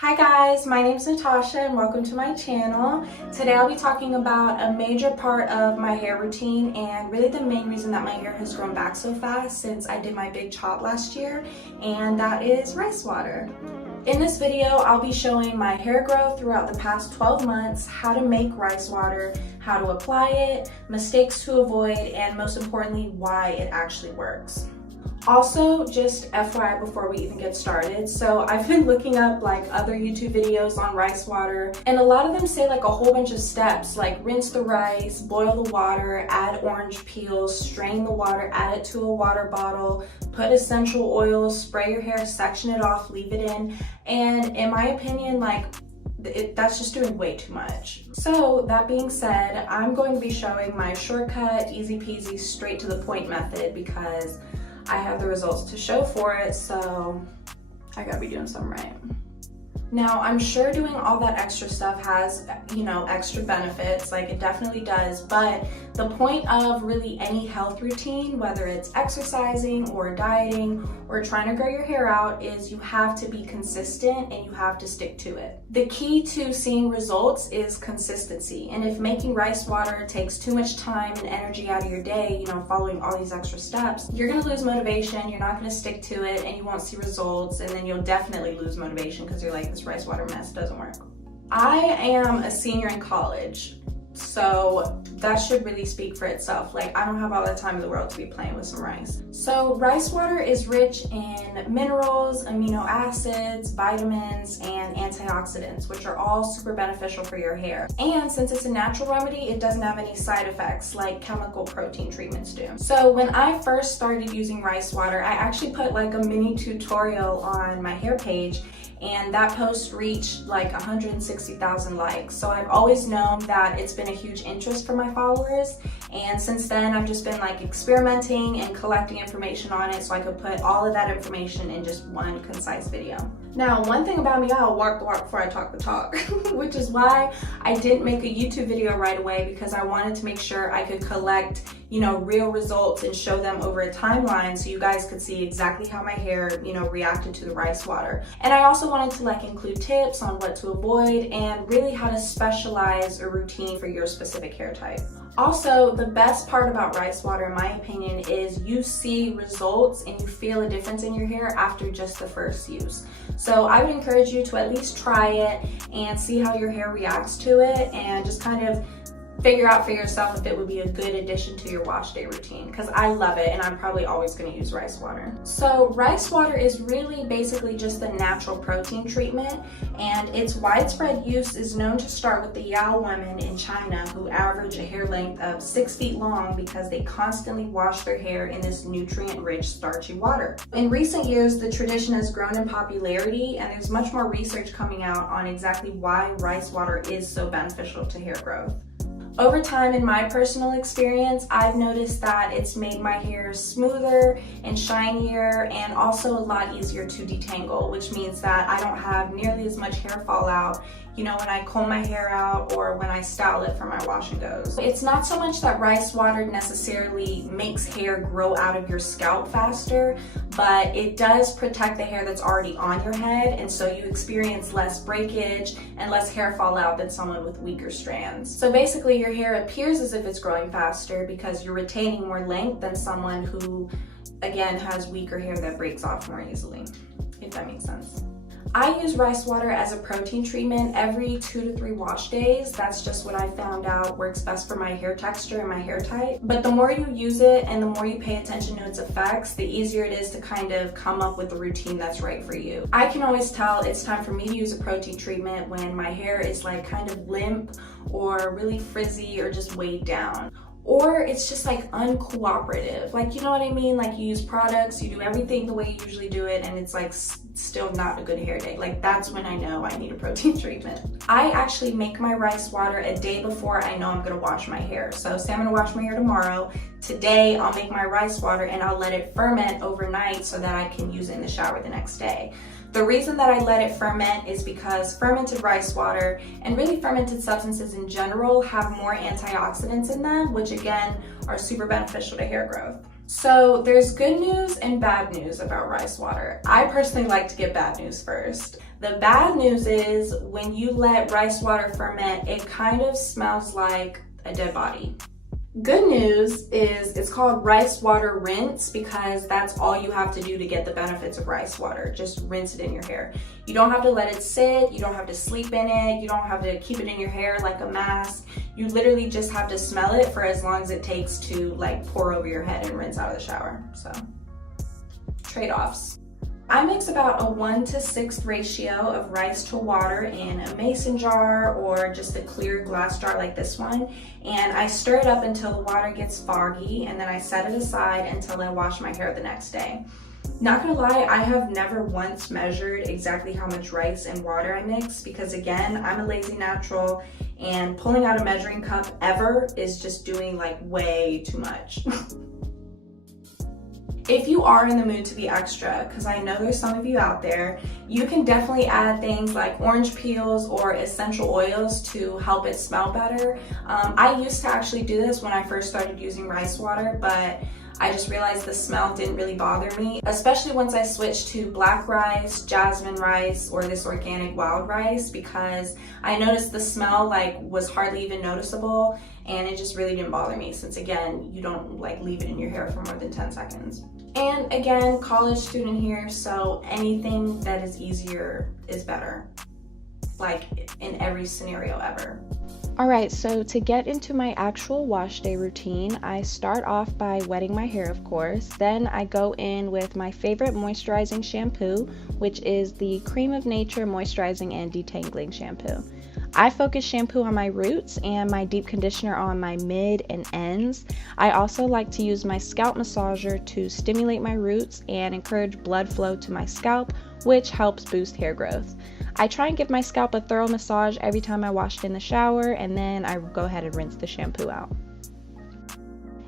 Hi guys, my name is Natasha and welcome to my channel. Today I'll be talking about a major part of my hair routine and really the main reason that my hair has grown back so fast since I did my big chop last year, and that is rice water. In this video, I'll be showing my hair growth throughout the past 12 months, how to make rice water, how to apply it, mistakes to avoid, and most importantly, why it actually works. Also, just FYI before we even get started, so I've been looking up like other YouTube videos on rice water, and a lot of them say like a whole bunch of steps like rinse the rice, boil the water, add orange peels, strain the water, add it to a water bottle, put essential oils, spray your hair, section it off, leave it in, and in my opinion, like that's just doing way too much. So that being said, I'm going to be showing my shortcut, easy peasy, straight to the point method because I have the results to show for it, so I gotta be doing something right. Now, I'm sure doing all that extra stuff has, extra benefits, like it definitely does, but the point of really any health routine, whether it's exercising or dieting or trying to grow your hair out, is you have to be consistent and you have to stick to it. The key to seeing results is consistency, and if making rice water takes too much time and energy out of your day, following all these extra steps, you're gonna lose motivation, you're not gonna stick to it, and you won't see results, and then you'll definitely lose motivation because you're like, this rice water mess doesn't work. I am a senior in college, so that should really speak for itself. Like, I don't have all the time in the world to be playing with some rice. So rice water is rich in minerals, amino acids, vitamins, and antioxidants, which are all super beneficial for your hair. And since it's a natural remedy, it doesn't have any side effects like chemical protein treatments do. So when I first started using rice water, I actually put like a mini tutorial on my hair page, and that post reached like 160,000 likes. So I've always known that it's been a huge interest for my followers, and since then I've just been like experimenting and collecting information on it so I could put all of that information in just one concise video. Now, one thing about me, I'll walk the walk before I talk the talk, which is why I didn't make a YouTube video right away, because I wanted to make sure I could collect, real results and show them over a timeline so you guys could see exactly how my hair, reacted to the rice water. And I also wanted to like include tips on what to avoid and really how to specialize a routine for your specific hair type. Also, the best part about rice water, in my opinion, is you see results and you feel a difference in your hair after just the first use. So I would encourage you to at least try it and see how your hair reacts to it, and just kind of figure out for yourself if it would be a good addition to your wash day routine, because I love it and I'm probably always going to use rice water. So rice water is really basically just a natural protein treatment, and its widespread use is known to start with the Yao women in China, who average a hair length of 6 feet long because they constantly wash their hair in this nutrient-rich starchy water. In recent years, the tradition has grown in popularity, and there's much more research coming out on exactly why rice water is so beneficial to hair growth. Over time, in my personal experience, I've noticed that it's made my hair smoother and shinier, and also a lot easier to detangle, which means that I don't have nearly as much hair fallout, when I comb my hair out or when I style it for my wash and goes. It's not so much that rice water necessarily makes hair grow out of your scalp faster, but it does protect the hair that's already on your head, and so you experience less breakage and less hair fallout than someone with weaker strands. So basically, your hair appears as if it's growing faster because you're retaining more length than someone who, again, has weaker hair that breaks off more easily, if that makes sense. I use rice water as a protein treatment every 2 to 3 wash days. That's just what I found out works best for my hair texture and my hair type. But the more you use it and the more you pay attention to its effects, the easier it is to kind of come up with a routine that's right for you. I can always tell it's time for me to use a protein treatment when my hair is like kind of limp or really frizzy or just weighed down. Or it's just like uncooperative. Like, you know what I mean? Like, you use products, you do everything the way you usually do it, and it's like still not a good hair day. Like, that's when I know I need a protein treatment. I actually make my rice water a day before I know I'm gonna wash my hair. So say I'm gonna wash my hair tomorrow. Today, I'll make my rice water and I'll let it ferment overnight so that I can use it in the shower the next day. The reason that I let it ferment is because fermented rice water and really fermented substances in general have more antioxidants in them, which again are super beneficial to hair growth. So there's good news and bad news about rice water. I personally like to get bad news first. The bad news is when you let rice water ferment, it kind of smells like a dead body. Good news is it's called rice water rinse because that's all you have to do to get the benefits of rice water. Just rinse it in your hair. You don't have to let it sit, you don't have to sleep in it, you don't have to keep it in your hair like a mask. You literally just have to smell it for as long as it takes to like pour over your head and rinse out of the shower. So, trade-offs. I mix about a 1:6 ratio of rice to water in a mason jar or just a clear glass jar like this one, and I stir it up until the water gets foggy, and then I set it aside until I wash my hair the next day. Not gonna lie, I have never once measured exactly how much rice and water I mix because again, I'm a lazy natural and pulling out a measuring cup ever is just doing like way too much. If you are in the mood to be extra, because I know there's some of you out there, you can definitely add things like orange peels or essential oils to help it smell better. I used to actually do this when I first started using rice water, but I just realized the smell didn't really bother me, especially once I switched to black rice, jasmine rice, or this organic wild rice, because I noticed the smell like was hardly even noticeable and it just really didn't bother me since again, you don't like leave it in your hair for more than 10 seconds. And again, college student here, so anything that is easier is better, like in every scenario ever. Alright, so to get into my actual wash day routine, I start off by wetting my hair, of course. Then I go in with my favorite moisturizing shampoo, which is the Cream of Nature Moisturizing and Detangling Shampoo. I focus shampoo on my roots and my deep conditioner on my mid and ends. I also like to use my scalp massager to stimulate my roots and encourage blood flow to my scalp, which helps boost hair growth. I try and give my scalp a thorough massage every time I wash it in the shower, and then I go ahead and rinse the shampoo out.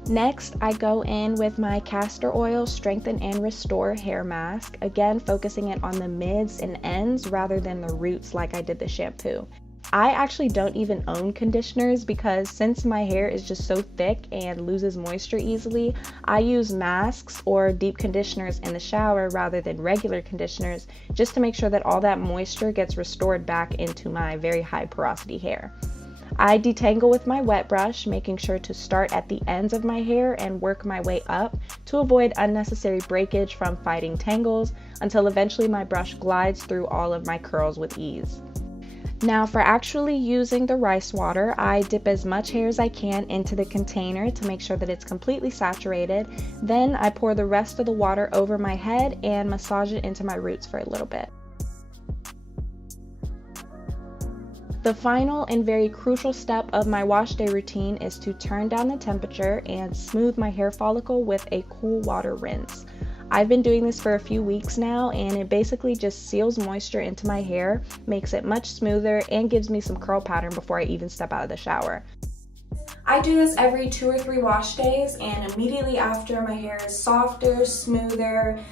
Next, I go in with my castor oil Strengthen and Restore hair mask, again focusing it on the mids and ends rather than the roots like I did the shampoo. I actually don't even own conditioners because since my hair is just so thick and loses moisture easily, I use masks or deep conditioners in the shower rather than regular conditioners just to make sure that all that moisture gets restored back into my very high porosity hair. I detangle with my wet brush, making sure to start at the ends of my hair and work my way up to avoid unnecessary breakage from fighting tangles until eventually my brush glides through all of my curls with ease. Now for actually using the rice water, I dip as much hair as I can into the container to make sure that it's completely saturated. Then I pour the rest of the water over my head and massage it into my roots for a little bit. The final and very crucial step of my wash day routine is to turn down the temperature and smooth my hair follicle with a cool water rinse. I've been doing this for a few weeks now and it basically just seals moisture into my hair, makes it much smoother, and gives me some curl pattern before I even step out of the shower. I do this every 2 or 3 wash days, and immediately after my hair is softer, smoother,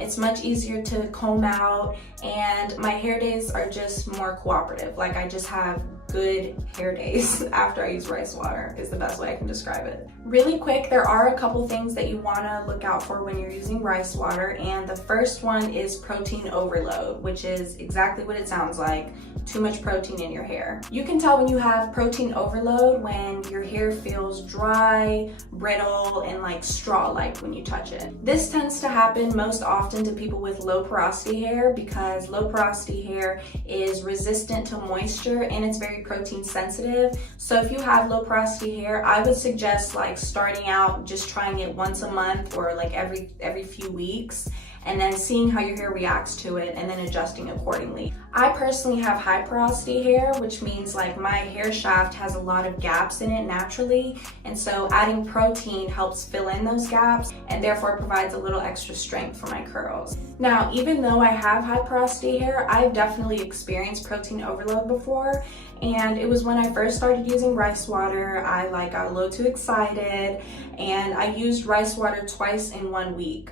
it's much easier to comb out, and my hair days are just more cooperative. Like I just have good hair days after I use rice water is the best way I can describe it. Really quick, there are a couple things that you want to look out for when you're using rice water, and the first one is protein overload, which is exactly what it sounds like, too much protein in your hair. You can tell when you have protein overload when your hair feels dry, brittle, and like straw-like when you touch it. This tends to happen most often to people with low porosity hair because low porosity hair is resistant to moisture and it's very protein sensitive. So if you have low porosity hair, I would suggest like starting out just trying it once a month or like every few weeks, and then seeing how your hair reacts to it and then adjusting accordingly. I personally have high porosity hair, which means like my hair shaft has a lot of gaps in it naturally, and so adding protein helps fill in those gaps and therefore provides a little extra strength for my curls. Now, even though I have high porosity hair, I've definitely experienced protein overload before, and it was when I first started using rice water. I got a little too excited and I used rice water twice in 1 week,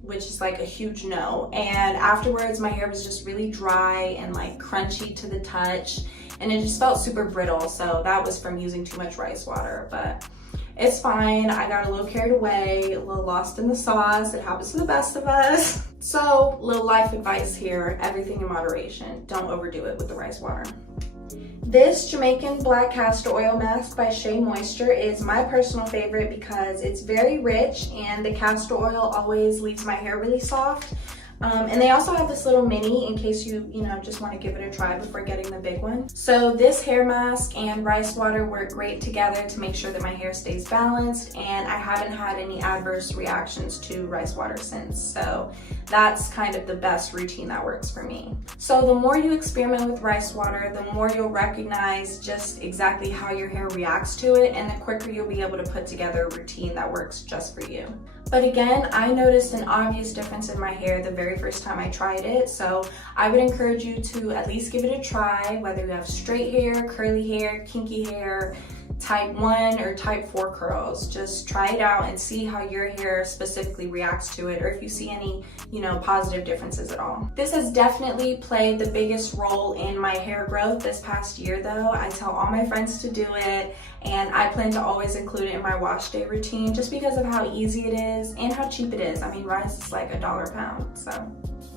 which is like a huge no. And afterwards my hair was just really dry and like crunchy to the touch, and it just felt super brittle. So that was from using too much rice water, but it's fine. I got a little carried away, a little lost in the sauce. It happens to the best of us. So, little life advice here, everything in moderation. Don't overdo it with the rice water. This Jamaican Black Castor Oil Mask by Shea Moisture is my personal favorite because it's very rich and the castor oil always leaves my hair really soft. And they also have this little mini in case you just want to give it a try before getting the big one. So this hair mask and rice water work great together to make sure that my hair stays balanced, and I haven't had any adverse reactions to rice water since. So that's kind of the best routine that works for me. So the more you experiment with rice water, the more you'll recognize just exactly how your hair reacts to it, and the quicker you'll be able to put together a routine that works just for you. But again, I noticed an obvious difference in my hair the very first time I tried it, so I would encourage you to at least give it a try, whether you have straight hair, curly hair, kinky hair, type 1 or type 4 curls. Just try it out and see how your hair specifically reacts to it, or if you see any, positive differences at all. This has definitely played the biggest role in my hair growth this past year though. I tell all my friends to do it, and I plan to always include it in my wash day routine just because of how easy it is and how cheap it is. I mean, rice is like $1 a pound, so.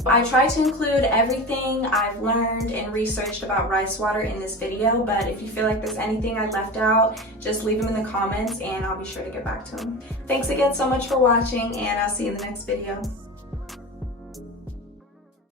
I try to include everything I've learned and researched about rice water in this video, but if you feel like there's anything I left out, just leave them in the comments and I'll be sure to get back to them. Thanks again so much for watching, and I'll see you in the next video.